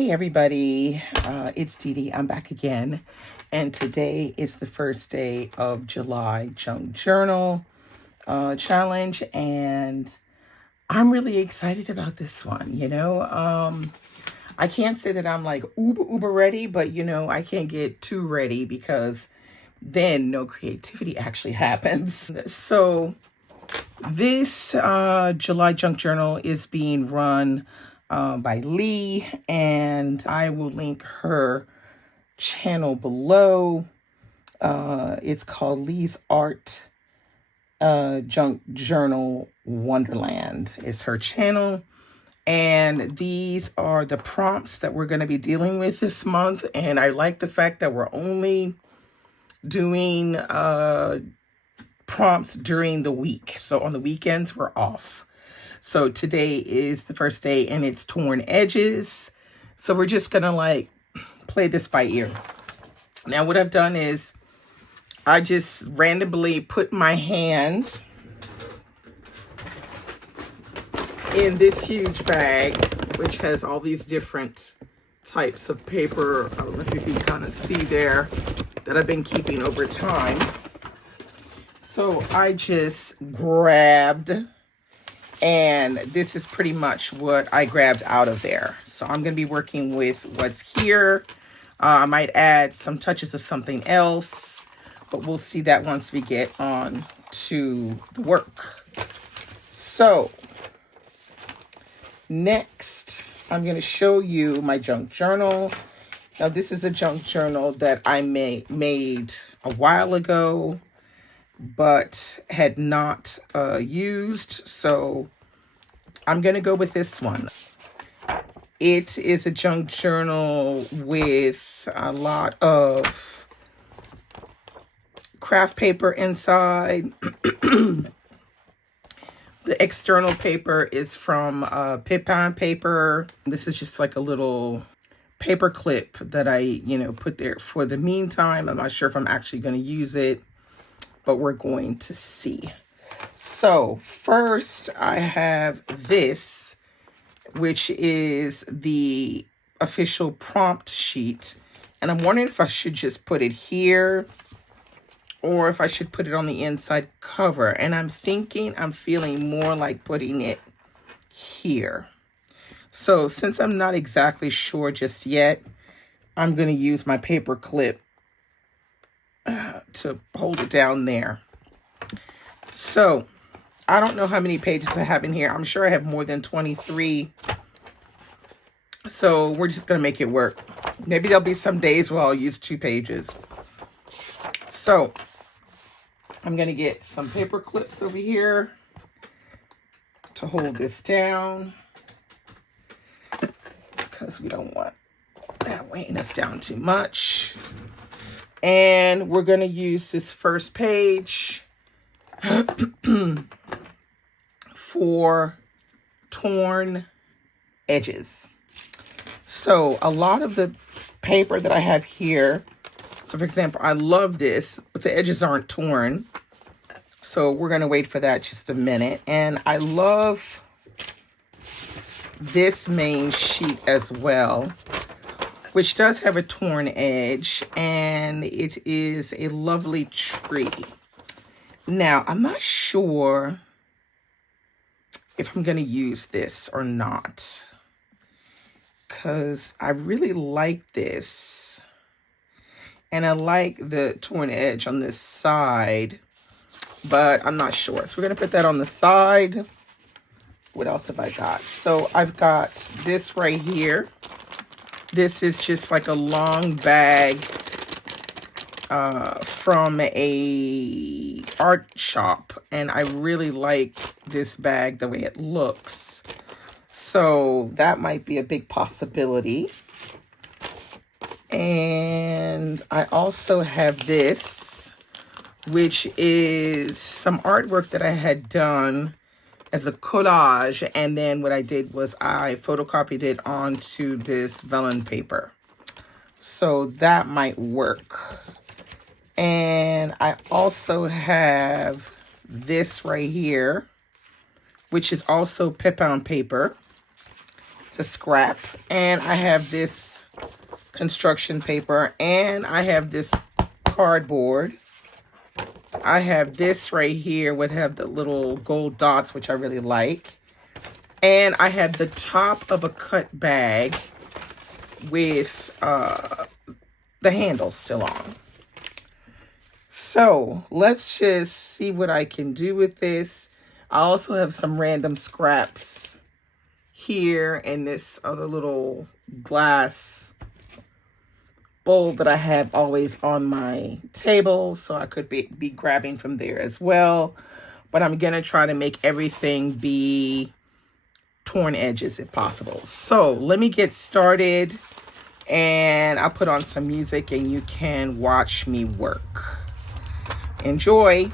Hey everybody, it's Dee Dee. I'm back again, and today is the first day of July Junk Journal challenge, and I'm really excited about this one. I can't say that I'm like uber ready, but I can't get too ready because then no creativity actually happens. So this July Junk Journal is being run by Leigh, and I will link her channel below. It's called Leigh's Art Junk Journal Wonderland. It's her channel, and these are the prompts that we're going to be dealing with this month. And I like the fact that we're only doing prompts during the week. So on the weekends, we're off. So today is the first day, and it's torn edges. So we're just going to play this by ear. Now what I've done is I just randomly put my hand in this huge bag, which has all these different types of paper. I don't know if you can kind of see there that I've been keeping over time. So I just grabbed, and this is pretty much what I grabbed out of there. So I'm going to be working with what's here. I might add some touches of something else, but we'll see that once we get on to the work. So next, I'm going to show you my junk journal. Now, this is a junk journal that I made a while ago, but had not used. So I'm going to go with this one. It is a junk journal with a lot of craft paper inside. The external paper is from Pipin paper. This is just like a little paper clip that I, put there for the meantime. I'm not sure if I'm actually going to use it, but we're going to see. So first I have this, which is the official prompt sheet. And I'm wondering if I should just put it here or if I should put it on the inside cover. And I'm feeling more like putting it here. So since I'm not exactly sure just yet, I'm going to use my paper clip to hold it down there. So I don't know how many pages I have in here. I'm sure I have more than 23. So we're just going to make it work. Maybe there'll be some days where I'll use 2 pages. So I'm going to get some paper clips over here to hold this down, because we don't want that weighing us down too much. And we're going to use this first page for torn edges. So a lot of the paper that I have here, so for example, I love this, but the edges aren't torn. So we're going to wait for that just a minute. And I love this main sheet as well, which does have a torn edge, and it is a lovely tree. Now, I'm not sure if I'm going to use this or not, because I really like this, and I like the torn edge on this side, but I'm not sure. So we're going to put that on the side. What else have I got? So I've got this right here. This is just like a long bag from a art shop, and I really like this bag the way it looks. So that might be a big possibility. And I also have this, which is some artwork that I had done as a collage, and then what I did was I photocopied it onto this vellum paper. So that might work. And I also have this right here, which is also Pipin paper. to scrap. And I have this construction paper, and I have this cardboard. I have this right here would have the little gold dots, which I really like. And I have the top of a cut bag with the handle still on. So let's just see what I can do with this. I also have some random scraps here in this other little glass bowl that I have always on my table, so I could be grabbing from there as well. But I'm gonna try to make everything be torn edges if possible. So let me get started, and I'll put on some music and you can watch me work. Enjoy.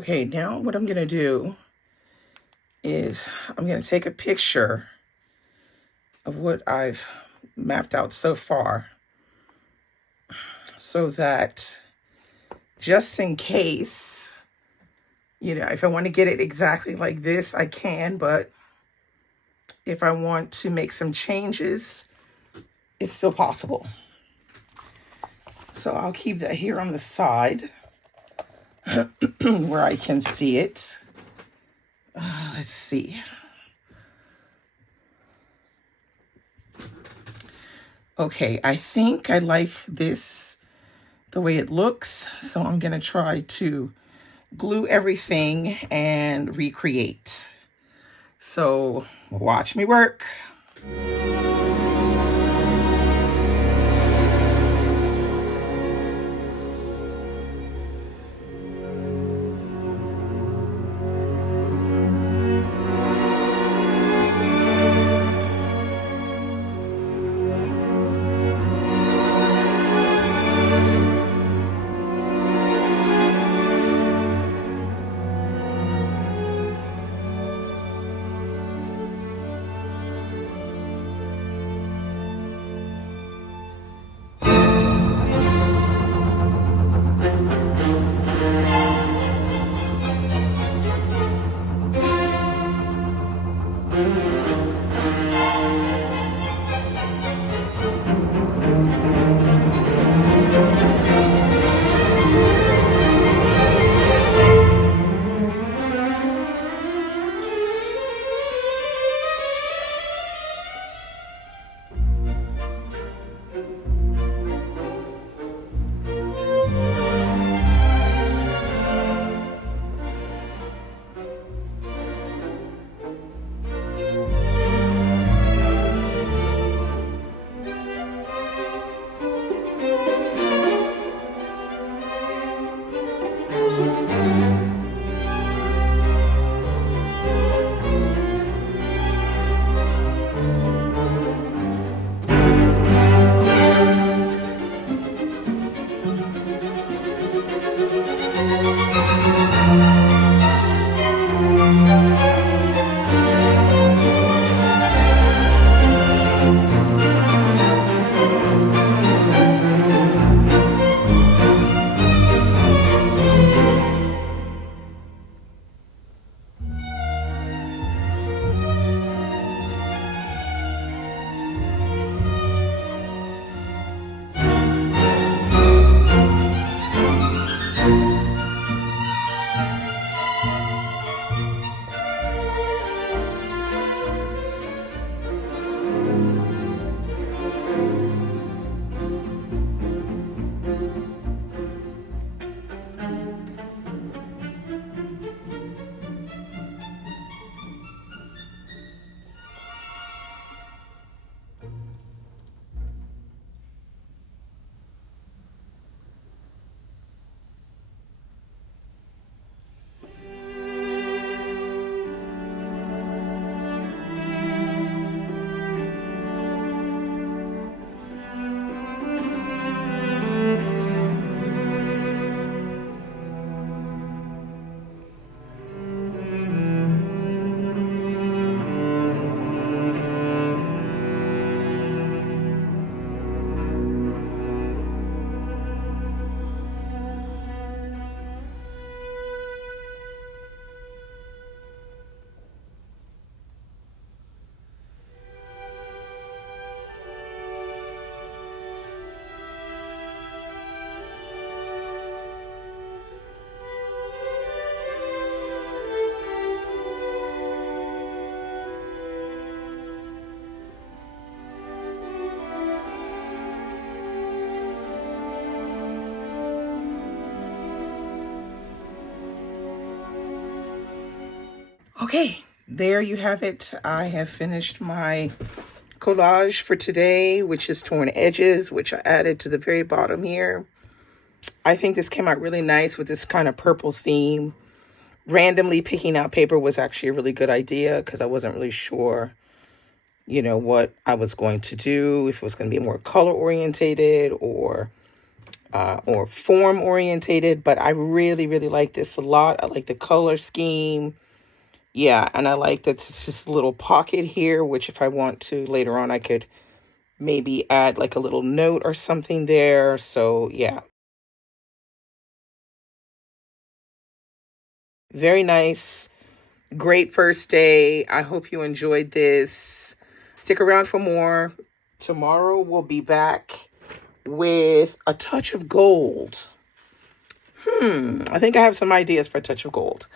Okay, now what I'm going to do is I'm going to take a picture of what I've mapped out so far, so that just in case, if I want to get it exactly like this, I can, but if I want to make some changes, it's still possible. So I'll keep that here on the side where I can see it. Let's see. Okay, I think I like this, the way it looks. So I'm going to try to glue everything and recreate. So watch me work. Okay, there you have it. I have finished my collage for today, which is torn edges, which I added to the very bottom here. I think this came out really nice with this kind of purple theme. Randomly picking out paper was actually a really good idea because I wasn't really sure, what I was going to do, if it was going to be more color orientated or or form orientated, but I really, really like this a lot. I like the color scheme. Yeah, and I like that it's just a little pocket here, which if I want to later on, I could maybe add like a little note or something there. So yeah, very nice. Great first day. I hope you enjoyed this. Stick around for more. Tomorrow we'll be back with a touch of gold. I think I have some ideas for a touch of gold.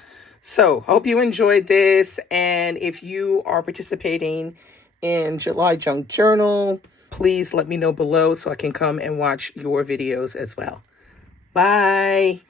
So, hope you enjoyed this. And if you are participating in July Junk Journal, please let me know below so I can come and watch your videos as well. Bye.